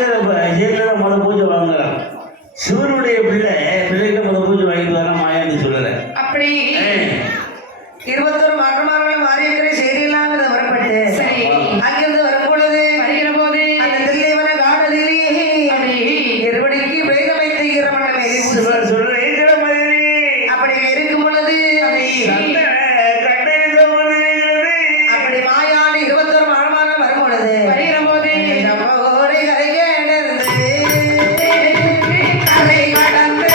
சேர்ந்து மொதல் பூஜை வாங்குறான். சிவனுடைய பிள்ளைக்கு மொதல் பூஜை வாங்கிட்டு வர மாயான்னு சொல்லல. அப்படி 21 மாற்றமார்கள் மாறியிருக்கிற செய்தியெல்லாம் வரப்பட்டு அங்கிருந்து வரும்பொழுது வருகிற போது அந்த தில்லைவன காணலிலே இருபடிக்கு வேகம் வைத்திருக்கிற மண்டலை அப்படி இருக்கும் பொழுது அப்படி மாயாண்டு 21 மாற்றமார்கள் வரும் பொழுது வருகிற போது ஓரை கரை கேடந்து கரை கடந்து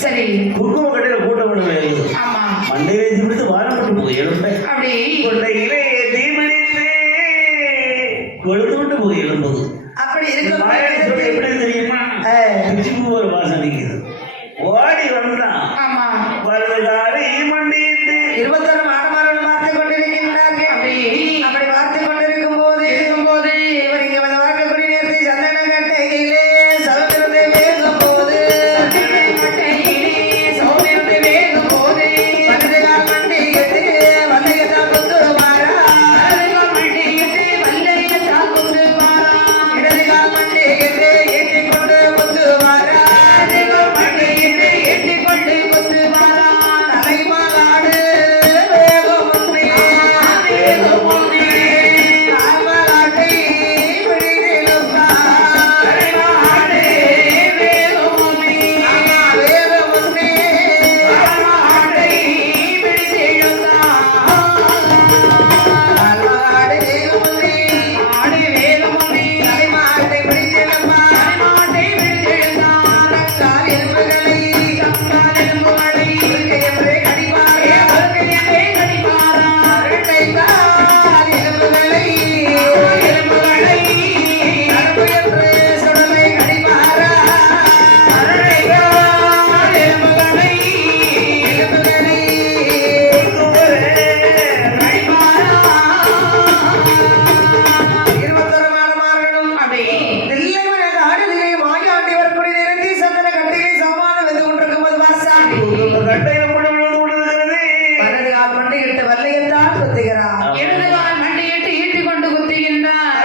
சரி குங்கும கடையில கூட்டம் பண்ணுவேன். ஆமா மண்டையை பிடித்து வாழப்பட்டு போயிடும். அப்படி கொண்டையிலே தீபிடித்து கொழுத்து விட்டு போய் எழும்போது அப்படி இருக்கு எப்படி தெரியுமா? ஒரு வாசம் அடிக்குது. ஓடி வந்தான். ஆமா வரதுகாரி மண்டிட்டு 21 மாடமார்கள் பார்த்து கொண்டிருக்கின்றார்கள். அப்படி பார்த்து கொண்டிருக்கும் போது இவர் இங்க வந்து வரக்கூடிய நேரத்தை சந்தன கட்டையிலே சவுத்திரத்தை வேகும் போது வந்தகால் மண்டி எட்டு வல்லையத்தான் குந்துருமாரா இடதுகால் மண்டி எட்டு ஏற்றிக்கொண்டு குந்துமாரா தலைமாலாடு வேகம் ஒன்றே கால்மலாட்டை விழிதிலுக்கா வேகம் ஒன்றே கால்மலாடு வேகம் ஒன்றே தலைமாட்டை விழிதிலுக்கா கால் எலும்புகளை இயற்கையென்றே கடிப்பாரா இரட்டை கால் எலும்புகளை நரம்பு என்று சுடலை கடிப்பாரா எலும்புகளை 21 மாதமார்களும் தில்லைவன காடுதிலே மாயாண்டி வரக்கூடிய நேரத்தில் சந்தன கட்டையை சமானம் வந்து கொண்டிருக்கும்போது வாசாமி கட்டையில போட்டு விழுகிறது. வலது கால் மண்டி இட்டு வல்லையத்தான் குத்துகிறார். இடது கால் மண்டியிட்டு ஈட்டி கொண்டு குத்துகின்றார்.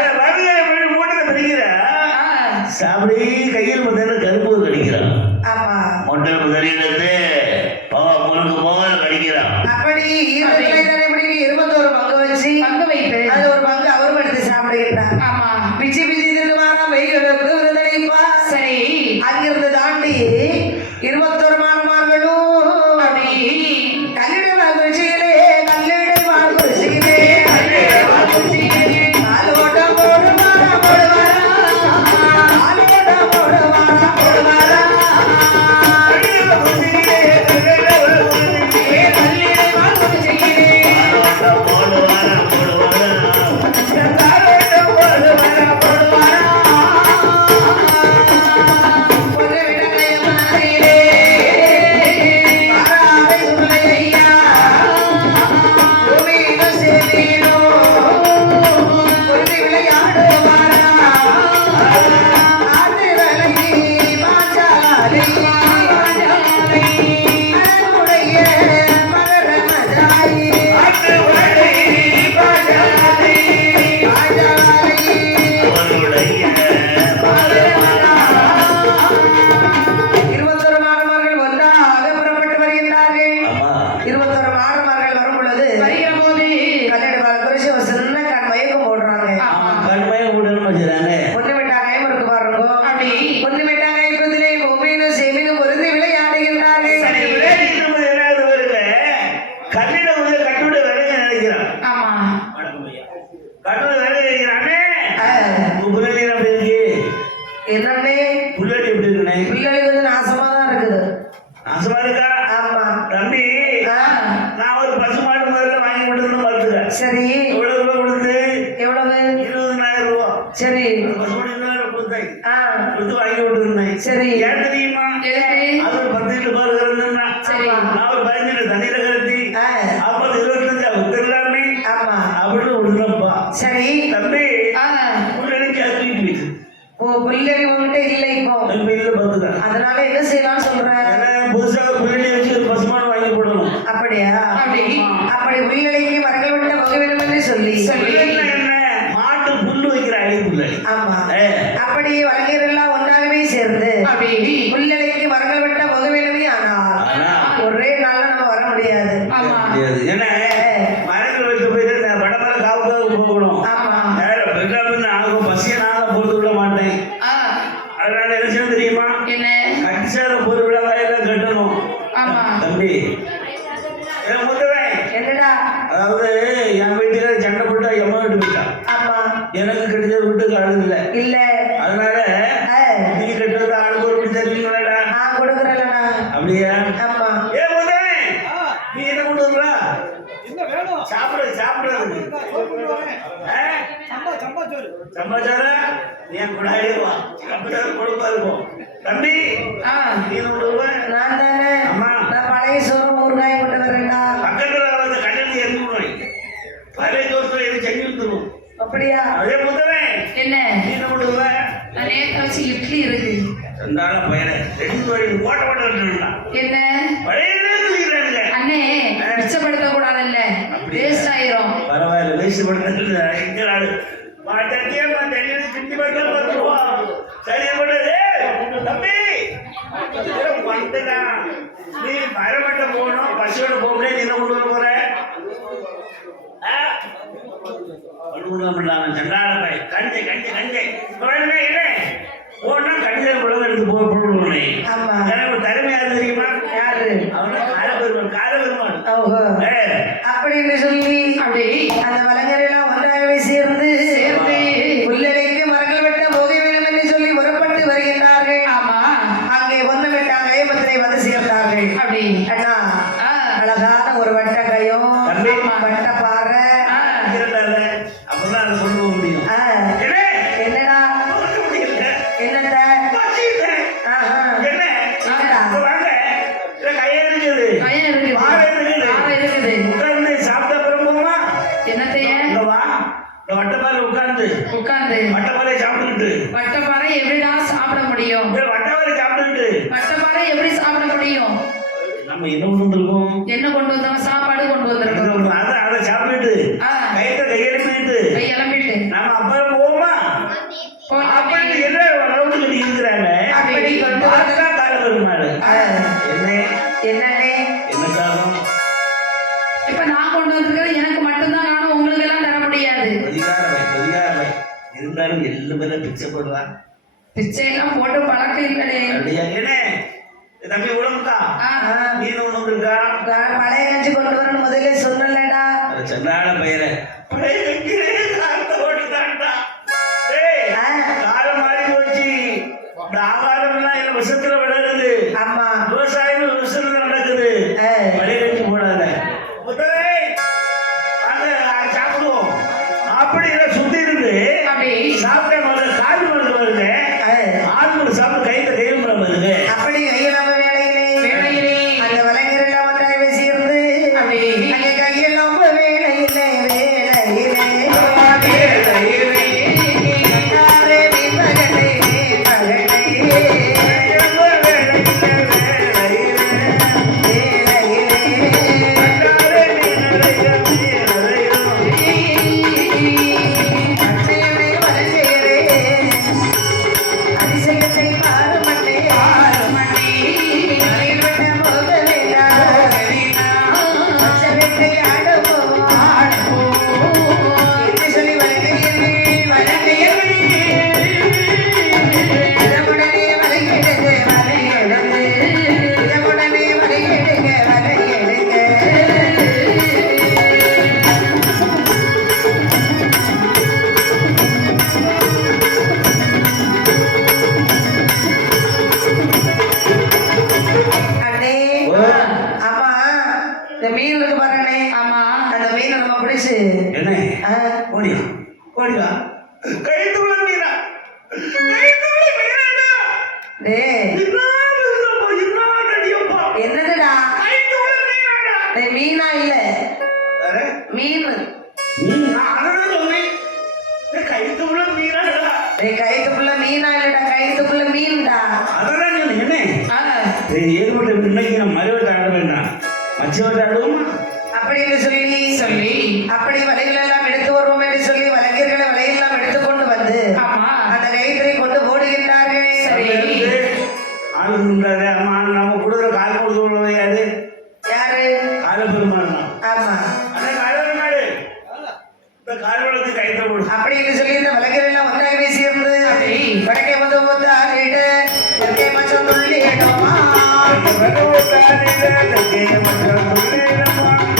சாப்பிடி கையில் முதல்ல கருப்பு கடிக்கிறான். ஆமா மொட்டல் முதலிலிருந்து முழுக்கு போக கடிக்கிறான். அப்படி ஈரத்திலே தானே இப்படி 21 பங்கு வச்சு பங்கு வைத்து அது ஒரு பங்கு அவரும் எடுத்து சாப்பிடுகின்றார். ஆமா பிச்சு பிச்சு திட்டு வாரா வெயில் விருதனைப்பா சரி அங்கிருந்து தாண்டி 21 மாணவர்களும் அப்படி கல்லிடை வாழ்குச்சியிலே கல்லிடை வாழ்குச்சியிலே காலோட்டம் போடுவாரா போடுவாரா காலோட்டம் போடுவாரா போடுவாரா கல்லிடை வாழ்குச்சியிலே காலோட்டம் போடுவாரா போடுவாரா பொண்ணு விடலைய மாறிலே ஆ, கொடுத்து வாங்கி விட்டுருந்தேன். சரி. ஏன் தெரியுமா? எதுக்கு? அது ஒரு 10 லிட்டர் பால் கறந்துன்னா சரி. நான் ஒரு 15 லிட்டர் தண்ணியில கறத்தி ஆ, 50 25 வித்துடலாமே ஆமா. அப்படின்னு விடுறப்பா. சரி. தம்பி ஆ, உங்களுக்கு தூக்கிட்டு போயிட்டு ஓ, புல்லரி உங்ககிட்ட இல்ல இப்போ. இப்ப இல்ல பாத்துக்க. அதனால என்ன செய்யலாம்னு சொல்றேன்? ஏன்னா புதுசாக புள்ளி வச்சு ஒரு பசுமாடு வாங்கி போடணும். அப்படியா? அப்படி. அப்படி உள்ளடக்கி மரங்கள் விட்ட வகுவிடம் என்று சொல்லி புல்லடினா என்ன? மாட்டு புல்லு வைக்கிற அடி புல்லடி. ஆமா. ஏ, அப்படி வழங்கியெல்லாம் ஒன்றாகவே சேர்ந்து அப்படி. உள்ளடக்கி மரங்கள் விட்ட வகுவிடமே ஆனால் ஆனா ஒரே நாள்ல நம்ம வர முடியாது. ஆமா. முடியாது. ஏன்னா மரங்கள் வைக்க போயிட்டு இந்த வடமர காவுக்காக போகணும். ஆமா. பெருசாப்புன்னு ஆகும் பசிய நாள போட்டு விட மாட்டேன். ஆ, அதனால என்ன செய்யணும் தெரியுமா? என்ன? கட்டிசார பொது விழாவாயெல்லாம் கட்டணும். ஆமா. தம்பி என் முத்தவன், என்னடா? அதாவது என் வீட்டுல சண்டை போட்டு எம்மா வீட்டு போயிட்டான். ஆமா. எனக்கு கிடைச்ச வீட்டுக்கு ஆளு இல்லை. இல்ல. அதனால நீ கட்டுறது ஆளுக்கு ஒரு பிடி தருவீங்களாடா? நான் கொடுக்குறேன்டா. அப்படியா? ஆமா. ஏ முத்தவன், நீ என்ன கொண்டு வரா? என்ன வேணும்? சாப்பிடுறது சம்பாச்சாரா என் கூடாயே வா. சம்பாச்சாரம் கொடுப்பா இருக்கும். தம்பி ஆ, நீ என்ன கொண்டு வருவ? நான் தானே. அம்மா. நான் பழைய சோறும் ஊறுகாய் கொண்டு வரேன்டா. பக்கத்துல அந்த கடலில் இறங்கி விடுவாங்க. பழைய தோசை எது செஞ்சு விட்டுருவோம். அப்படியா? அதே முத்தவன், என்ன? நீ என்ன கொண்டு வருவ? நான் நேத்து வச்சு இட்லி இருக்கு. ரெண்டாள பையனை 2 வரைக்கும் ஓட்ட ஓட்ட விட்டுருந்தான். என்ன? பழைய இருக்கிறாங்க. அண்ணே, மிச்சப்படுத்த கூடாதுல்ல, வேஸ்ட் ஆயிரும். பரவாயில்ல, வயசு படுத்த எங்க ஆளு மாட்டே மாட்டேன் கிண்டி மட்டும் வந்துருவோம். சரியா போடுறது தம்பி வந்துடா. நீ மரமட்ட போகணும், பசுவோட போகல. நீ என்ன கொண்டு வர போற? சண்டாள பை கஞ்சை கஞ்சை கஞ்சை என்ன போனா கஞ்சை உழவு எடுத்து போடுவோம். ஆமா. எனக்கு திறமை யாரு தெரியுமா? யாரு? அவன கால பெருமாள். ஓஹோ. அப்படின்னு சொல்லி அப்படி. அந்த வழங்கரெல்லாம் ஒன்றாகவே சேர்ந்து உள்ளடக்கி மரங்கள் வெட்ட போக வேண்டும் என்று சொல்லி புறப்பட்டு வருகின்றார்கள். ஆமா. அங்கே ஒன்று விட்டாங்க ஏபத்திரை வந்து சேர்ந்தார்கள். அப்படி. அண்ணா, ஆ, அழகான ஒரு வட்ட கையும் தம்பி. வட்ட பாறை. ஆ, அப்பதான் அதை கொண்டு போக முடியும். ஆ, என்னடா? பார்க்க முடியல. என்னத்த? பசிட்டேன். ஆஹா. என்ன? என்னடா? இப்ப வாங்க. இல்ல கையை இருக்குது. பையன் இருக்குது. பாறை இருக்குது. பாறை இருக்குது. உட்கார்ந்து சாப்பிட்ட அப்புறம் போமா? என்னத்தைய? இங்க வா. இந்த வட்டப்பாறை உட்கார்ந்து உட்கார்ந்து வட்டப்பாறை சாப்பிட்டுக்கிட்டு வட்டப்பாறை எப்படிடா சாப்பிட முடியும்? வட்டப்பாறை சாப்பிட்டுக்கிட்டு வட்டப்பாறை எப்படி சாப்பிட முடியும்? நம்ம என்ன கொண்டு வந்திருக்கோம்? என்ன கொண்டு வந்தோம்? சாப்பாடு கொண்டு வந்திருக்கோம். அதை சாப்பிட்டுட்டு ஆ, கைத்த கையெழுப்பிட்டு கை கிளம்பிட்டு நம்ம அப்புறம் போவோமா? அப்படி என்ன ரவுண்டு கட்டி இருக்கிறாங்க. அப்படி கொண்டு பார்த்தா கால பெருமாள். என்ன என்னன்னே? என்ன காரணம்? இப்ப நான் கொண்டு வந்திருக்கிறது எனக்கு மட்டும்தான் காணும், உங்களுக்கு எல்லாம் தர முடியாது. பதிகாரவை இருந்தாலும் எல்லாமே பிச்சை போடுறான். பிச்சை எல்லாம் போட்டு பழக்கம் இல்லடே. அப்படியா? என்ன தம்பி உடம்புக்கா ஆ, மீன் ஒண்ணு இருக்கா? பழைய கஞ்சி கொண்டு வரணும் முதல்ல சொன்னலடா. சென்றான பயிர பழைய கஞ்சியே காத்த ஓட்டுதான்டா. டேய், ஆ, காலம் மாறி போச்சு. இந்த ஆகாரம் எல்லாம் என்ன விஷத்துல விளையாடுது. ஆமா. விவசாயம் விஷத்துல நடக்குது. ஆ, பழைய கஞ்சி போடாத. முதலே அங்க சாப்பிடுவோம். அப்படி எல்லாம் சுத்தி இருந்து அப்படி. சாப்பிட்ட முதல்ல கால் மருந்து வருது. ஆ. ஆள் சாப்பிட்டு கைத்த கையில் வருது. அப்படி கையிலாம வேலையிலே வேலையிலே. அந்த வழங்கரெல்லாம் ஒன்றாகவே சேர்ந்து அப்படி. அங்கே கையிலாம வேலையிலே வேலையிலே கண்டாரே மீன் மகனை மீன் மகனை டேய் என்ன பேசுறப்பா, என்ன அடியப்பா. என்னதுடா கைக்குள்ள மீனாடா. டேய் மீனா இல்ல வேற? மீன் நான் அதான் சொன்னேன். இந்த கைக்குள்ள மீனாடா. டேய் கைத்துக்குள்ள மீனா இல்லடா கைத்துக்குள்ள மீன்டா அதான் சொன்னேன். என்ன? ஆ, ஏற்பட்ட இன்னைக்கு நான் மறுவட்டை ஆட வேண்டாம், மச்சவட்டை ஆடுவோமா? அப்படின்னு சொல்லி அப்படி வலைகள் எல்லாம் எடுத்து வருவோம் என்று சொல்லி வலைஞர்களை வலையெல்லாம் எடுத்துக்கொண்டு வந்து ஆமா. அந்த கயிற்றை கொண்டு போடுகின்றார்கள் சரி. ஆளு இருந்தாரு. அம்மா நம்ம கொடுக்குற கால் கொடுத்து யாரு? யாரு கால பெருமாள் தான். ஆமா அண்ணா கால பெருமாள், இந்த கால் வளர்த்து கைத்த போடு. அப்படின்னு சொல்லி இந்த வலைஞர் எல்லாம் ஒன்றாகவே சேர்ந்து சரி. வடக்கே வந்து ஒத்து ஆடிட்டு தெற்கே மச்சம் துள்ளிடமா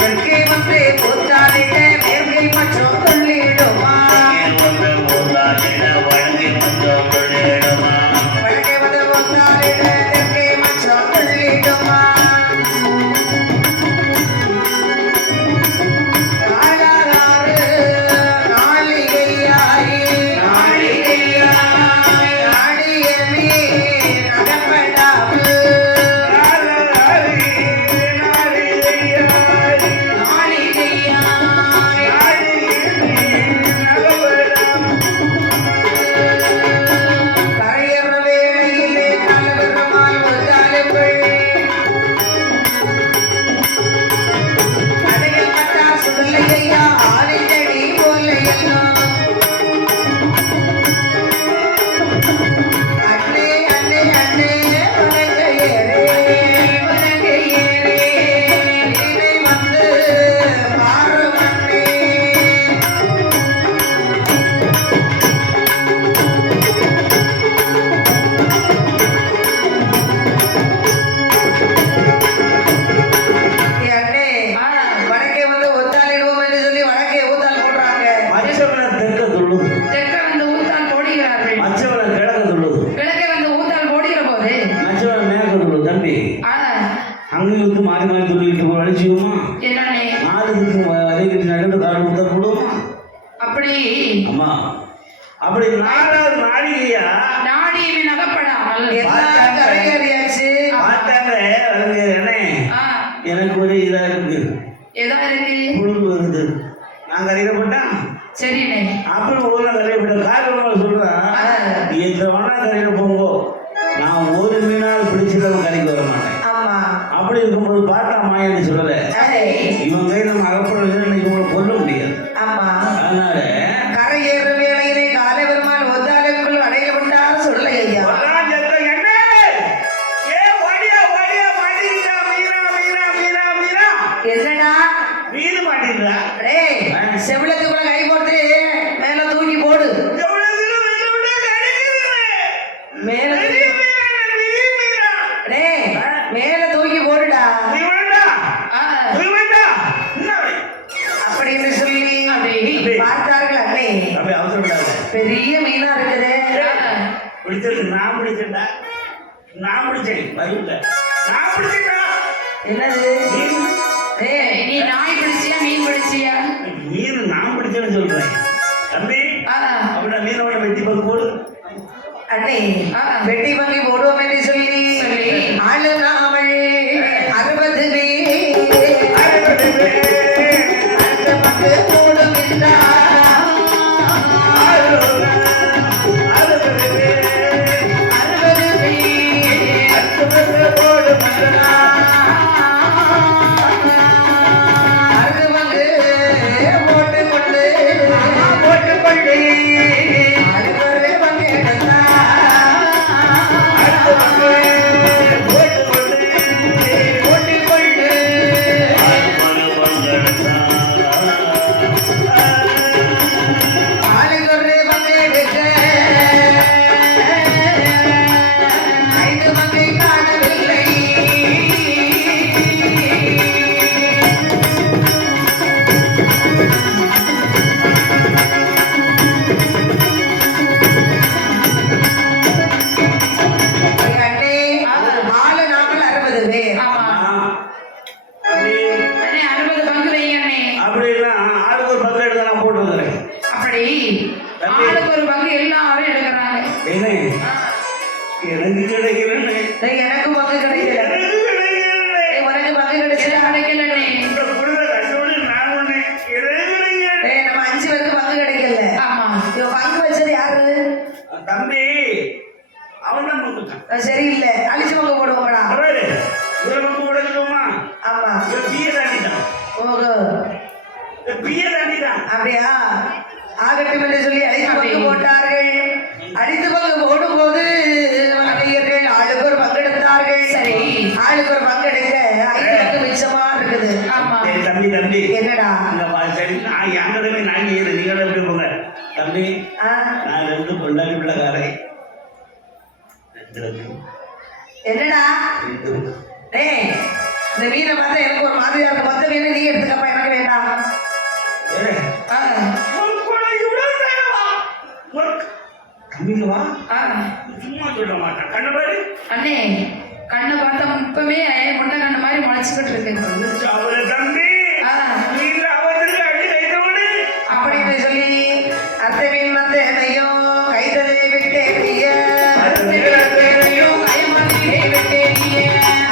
தெற்கே வந்து ஒத்தாடிட்டு மேற்கே மச்சம் துள்ளிடுமா வடக்கே வந்து ஒத்தாடிட்டு தெற்கே மச்சம் துள்ளிடுமா நாளாறு நாளிகையாய் நாடியமே நகப்படாமல் கரையற வேளையிலே கலவரமாய் ஒத்தாளுங்கள் அடையப்பட்டார் சுடலையா ஆடித்தடி போலையெல்லாம் அண்ணே அண்ணே அண்ணே வணங்கையரே வணங்கையரே இதை வந்து பாரும் அண்ணே அண்ணே ஆ, வடக்கே வந்து ஒத்தாளிடுவோம் என்று சொல்லி வடக்கே ஊத்தால் போடுறாங்க மச்சவனை தெற்க துள்ளுது, தெற்க வந்து ஊத்தால் போடுகிறார்கள். மச்சவனை கிழக்க துள்ளுது, கிழக்கே வந்து ஊத்தால் போடுகிற போது மச்சவனை மேற்க துள்ளுது. தம்பி ஆ, அங்கேயும் வந்து மாறி மாறி துள்ளிட்டு அழிச்சுவோமா? என்னண்ணே நாலுக்கு அரைக்கிட்டு நடுவில் கால் கொடுத்தா போடுவோமா? அப்படி அம்மா அப்படி நாலாவது நாளிகையா நாடியுமே நகப்படாமல் எல்லாம் கரையறியாச்சு பார்த்தாங்க. அதுக்கு என்ன, ஆ, எனக்கு ஒரு இதா இருக்கு, ஏதோ இருக்கு. புழுகு வருது. நான் கரையிடப்பட்டேன், சரிண்ணே. அப்புறம் ஊரில் கரையப்பட்டேன். காரணமாக சொல்கிறேன், எந்த வேணா கரையிட போங்கோ, நான் ஒரு மீனாவது பிடிச்சிருந்தவன் கரைக்கு வர மாட்டேன். ஆமா அப்படி இருக்கும்போது பார்த்தா மாயன்னு சொல்லலை, அதே இவன் கையில் நம்ம அகப்பட இவங்களை கொல்ல முடியாது. ஆமா அதனால கரையேற வேளையிலே காலை பெருமாள் ஒத்தாளுக்குள் அடையப்பட்டார் சொல்லலை ஐயா ஒன்றாம் சத்தம் என்ன? ஏ ஓடியா ஓடியா மாட்டிக்கிட்டா மீனா மீனா மீனா மீனா. என்னடா மீன் மாட்டிக்கிட்டா. டேய் செவிலத்துக்குள்ள கை போட்டு மேல தூக்கி போடு எவ்வளவு தூரம் வெளில விட்டா கிடைக்குது? மேல பெரிய மீனா, பெரிய மீனா. டேய் மேல தூக்கி போடுடா நீ வேண்டா, ஆ, நீ வேண்டா. என்ன அப்படி? அப்படின்னு சொல்லி அப்படி. பார்த்தார்கள் அண்ணே அப்படி அவசரப்படாத. பெரிய மீனா இருக்குது ஆ, பிடிச்சது நான் பிடிச்சேன்டா, நான் பிடிச்சேன் வரல, நான் பிடிச்சேன்டா. என்னது மீன் டேய் நீ நாய் பிடிச்சியா மீன் பிடிச்சியா? மீன் நான் பிடிச்சேன்னு சொல்றேன். தம்பி ஆ, அப்படின்னா மீனோட வெட்டி பங்கு போடு. அண்ணே ஆ. வெட்டி பங்கி போடுவோம் என்று சொல்லி சொல்லி. ஆளுநாமல் 60 அந்த பங்கு போடும் போட்டுக்கொண்டு அறுபது பங்கு எடுத்தா போட்டுக்கொண்டு எனக்கு கிடைக்கிறேன்னு எனக்கும் பங்கு கிடைக்கல எனக்கு கிடைக்கிறேன் உனக்கு பங்கு கிடைச்சா கிடைக்கலனே. இந்த குடும்ப கஷ்டப்பட்டு நான் ஒண்ணு எனக்கு கிடைக்கிறேன் நம்ம 5 பேருக்கு பங்கு கிடைக்கல ஆமா. இவன் பங்கு வச்சது யாரு தம்பி அவன் தான் கொடுத்தான் சரியில்லை அழிச்சு பங்கு போடுவோம்டா பரவாயில்ல இவரை பங்கு கொடுக்கணுமா ஆமா இவன் பிய தாண்டிட்டான் ஓஹோ பிய தாண்டிட்டான் அப்படியா ஆகட்டும் என்று சொல்லி அடித்து பங்கு போட்டார்கள் அடித்து பங்கு போடும்போது மனைவியர்கள் ஆளுக்கு ஒரு பங்கு எடுத்தார்கள் சரி. ஆளுக்கு ஒரு பங்கு எடுக்க 5 பங்கு மிச்சமா இருக்குது ஆமா. சரி தம்பி தம்பி என்னடா அங்க சரி நான் எங்க தம்பி நான் ஏறு நீங்களும் எப்படி போங்க தம்பி ஆ? நான் 2 பொண்டாட்டி பிள்ளைக்காரன் 2 என்னடா டேய் இந்த மீனை பார்த்தா எனக்கு ஒரு மாதிரியா இருக்கு மொத்த மீனை நீ எடுத்துக்கப்பா எனக்கு வேண்டாம் ஆ. தம்பிங்க வா ஆ. சும்மா சொல்ல மாட்டேன் கண்ண பாரு அண்ணே கண்ணை பார்த்தா இப்பவே முட்டை கண்ணு மாதிரி முளைச்சுக்கிட்டு இருக்கு. அவரை தம்பி ஆ. நீங்க அவருக்கு அடி வைத்தவனே அப்படின்னு சொல்லி அத்தை மீன் மத்தையும் கைதலை விட்டேறிய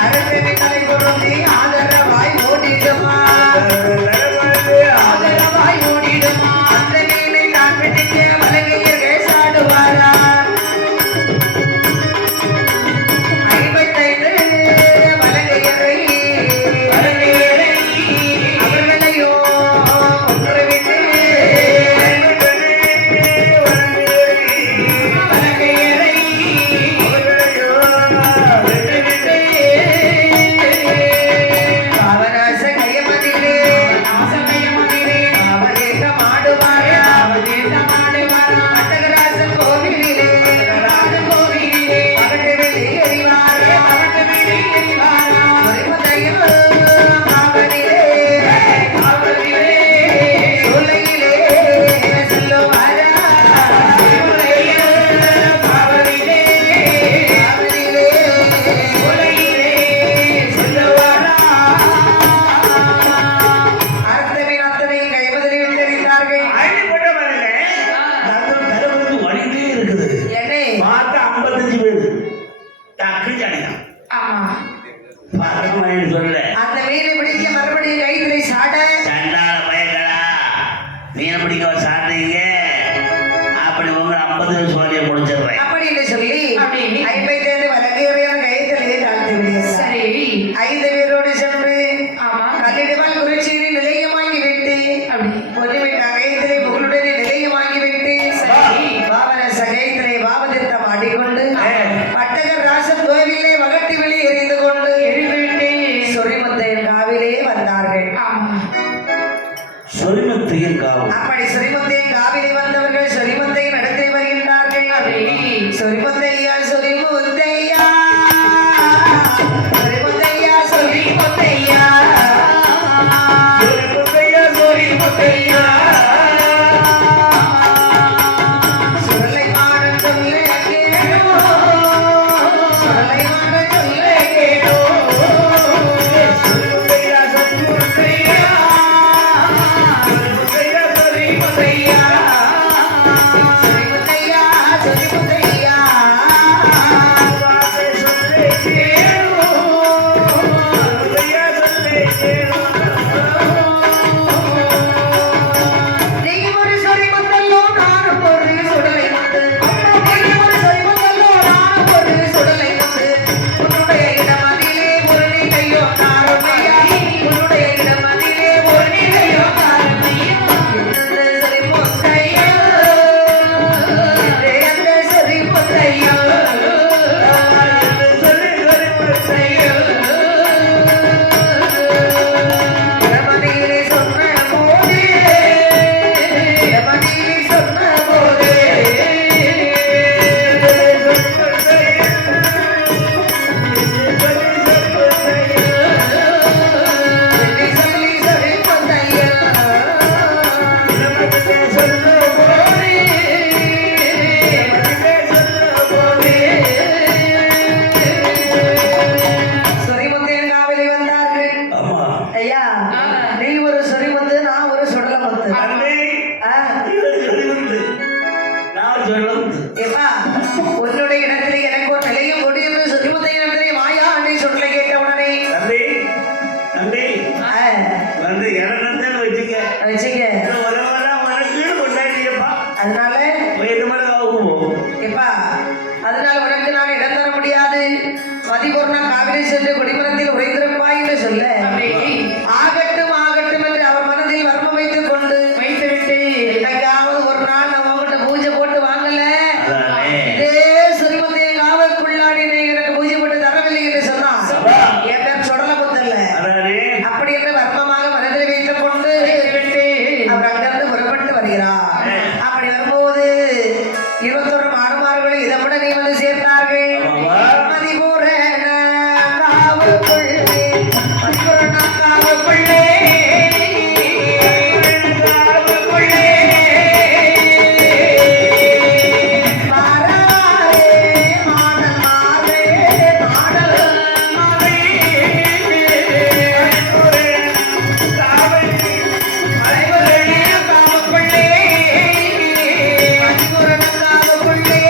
அரசை மீன்களை கொடுத்து ஆதரவாய் ஓடிடுமா ஆதரவாய் ஓடிடுமா அந்த மீனை நான் பிடிக்க வலங்கையர்கள் சாடுவாரா 55 வலங்கையரை அவர்களையோ கொன்றுவிட்டு வலங்கையரை பாவராச கையமதிலே அவரேக மாடுவாரா அட்டகராசன் கோவிலிலே பகட்டு வெளி எறிவாரா ஒருமுதையும் காவலிலே சூளையிலே செல்லுவாரா காவலிலே அர்த்தமின் அத்தனையும் கைமதிலே விட்டறிந்தார்கள் அடி போட்ட பாருங்க நாங்கள் தலைவருக்கு வழியிலே இருக்குது என்னை பார்த்தா 55 பேர் டக்கு ஜானிதான் ஆமா. பார்க்க சொல்ல அந்த மீனை பிடிக்க மறுபடியும் கைதிலை சாட சண்டால பயங்களா மீன் பிடிக்க சாடுறீங்க அப்படி உங்களை 50 சோழியை முடிச்சிடுறேன் அப்படின்னு சொல்லி அப்படி. 55 வலங்கையரையான கைதிலே தாழ்த்தி விடுகிறார் சரி. 5 பேரோடு சென்று ஆமா. கல்லிடமல் குறிச்சியை நிலையமாகி விட்டு அப்படி. பொதுவிட்ட கைதிலை புகழுடனே நிலையமாகி விட்டு சரி. பாவரச கைதிலை பாவதித்தம் ஆடிக்கொண்டு பட்டகர் ராசன் கோவிலே வகட்டி வெளி எறிந்து கொண்டு சொரிமுத்தையன் காவிலே வந்தார்கள் ஆமா. சொரிமத்தையும் காவல் அப்படி சொரிமுத்தையன் காவிலே வந்தவர்கள் சொரிமுத்தையன் நடத்தி வருகின்றார்கள் சொரிமுத்தையா சொரிமுத்தையா சொரிமுத்தையா சொரிமுத்தையா சுரலை மாடன் சொல்ல கேளோ சுரலை மாடன் சொல்ல கேளோ சொரிமுத்தையா சொரிமுத்தையா நீங்க ஒரு சொரிமுத்தல்லோ நானும் ஒரு சுடலை முத்து நீங்க ஒரு சொரிமுத்தல்லோ நானும் ஒரு சுடலை முத்து மதிபூர்ண காவிரி சென்று கொடிமரத்தில் உரைத்திருப்பாய் என்று சொல்ல அப்படி ஆகட்டும் ஆகட்டும் என்று அவர் மனதில் வர்மம் வைத்துக் கொண்டு வைத்துவிட்டு என்னைக்காவது ஒரு நாள் நான் உங்ககிட்ட பூஜை போட்டு வாங்கல அதானே. இதே சுரிமத்தையை காவற்குள்ளாடி நீ எனக்கு பூஜை போட்டு தரவில்லை என்று சொன்னான் என் பேர் சொடல புத்தல்ல அதானே. அப்படி என்று வர்மமாக மனதில் வைத்துக் கொண்டு வைத்துவிட்டு அவர் அங்கிருந்து புறப்பட்டு வருகிறார் அப்படி வரும்போது 21 மாடுமார்களும் இதை விட நீ வந்து சேர்த்தார்கள் ஆமாவா? மதிபூரண காவுக்குள்ளே, மதிபூரண காவுக்குள்ளே, காவுக்குள்ளே, மாறாரே, மாடல் மாறே, மாடல் மாறே. மதிபூரண காவுக்குள்ளே, மதிபூரண காவுக்குள்ளே,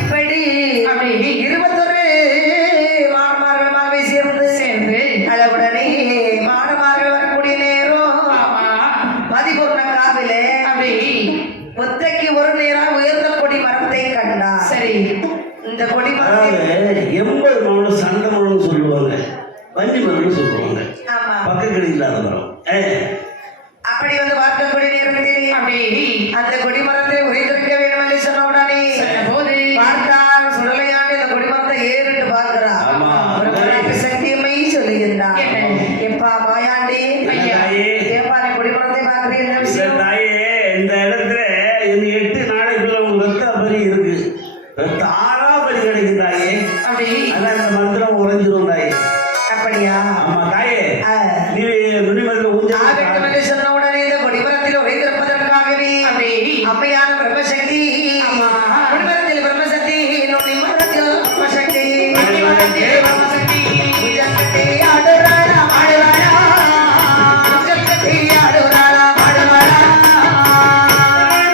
இப்படி அப்படி 21 மாணவர்களுமாக சேர்ந்து சேர்ந்து அளவுடனே மாணவர்கள் வரக்கூடிய நேரம் ஆமா மதிபூர்ண காவிலே அப்படி ஒத்தைக்கு ஒரு நேரம் உயர்ந்த கொடி மரத்தை கண்டார் சரி இந்த கொடி மரத்தில் அதாவது 80 மரம் சண்டை மரம்னு சொல்லுவாங்க, வஞ்சி மரம்னு சொல்லுவாங்க. ஆமா பக்கக்கடி இல்லாத மரம். அப்படி வந்து பார்க்கக்கூடிய நேரத்தில் அப்படி அந்த கொடி மரத்தை உரைத்திருக்க வேண்டும் என்று சொன்ன உடனே போது பார்த்தார் சுடலையாண்டு இந்த கொடி மரத்தை ஏறிட்டு பார்க்கிறார் ஆமா. ஒரு மரத்து சக்தியம்மை சொல்லுகின்றார் என்ன? எப்பா மாயாண்டி ஐயா. ஏப்பா நீ கொடி மரத்தை பார்க்கிறீங்க என்ன இந்த விஷயம் தாயே, இந்த இடத்துல இந்த 8 நாளைக்குள்ள உங்களுக்கு ரத்த பறி இருக்கு, ரத்த ஆறா பறி கிடைக்கும் தாயே. அப்படி அதான் இந்த மந்திரம் உறைஞ்சிரும் தாயே. அப்படியா ஆமா தாயே, ஆ. நீ நுனிமரத்தில் ஊஞ்சல் ஆகட்டும் என்று சொன்ன உடனே இந்த கொடிமரத்தில் உரைத்திருப்பதற்காகவே அப்படி அம்மையான பிரம்மசக்தி ஆமா. கொடிமரத்தில் பிரம்மசக்தி இன்னொரு மரத்தில் பிரம்மசக்தி பிரம்மசக்தி. உஜக்கட்டி ஆடுறாளா ஆடுவாளா உஜக்கட்டி ஆடுறாளா ஆடுவாளா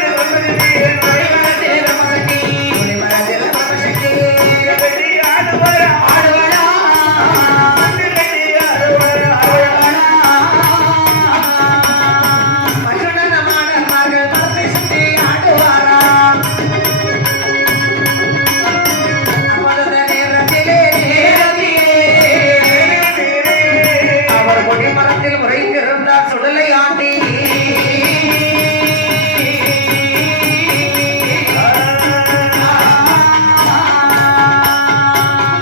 பிரம்மசக்தி. கொடிமரத்தில் பிரம்மசக்தி ஆடுவாரா? ஆடுவாளா மற்றொன்று மாணவர்கள் மரத்தை சுற்றி ஆடுவாரா அப்பொழுது நேரத்திலே அவர் கொடிமரத்தில் உரைத்திருந்தார் சுடலை ஆண்டி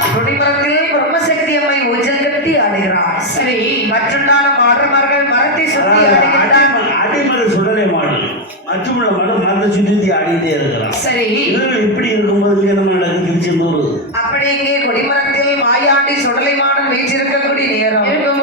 கொடிமரத்தில் பிரம்மசக்தி அம்மை ஊஞ்சல் கட்டி ஆடுகிறார் சரி மற்றுண்டான மாடர்மார்கள் மரத்தை சுற்றி ஆடுகின்றார் அடிமலை சுடலை மாடு, மற்றுமுள்ள மாடு மரத்தை சுற்றி ஆடிட்டே இருக்கிறான். சரி இவர்கள் இப்படி இருக்கும்போது இங்க நம்ம நடக்கு திருச்செந்தூர். அப்படி இங்கே கொடிமரத்தில் மாயாண்டி சுடலை மாடன் வீச்சிருக்கக்கூடிய நேரம் இருக்கும்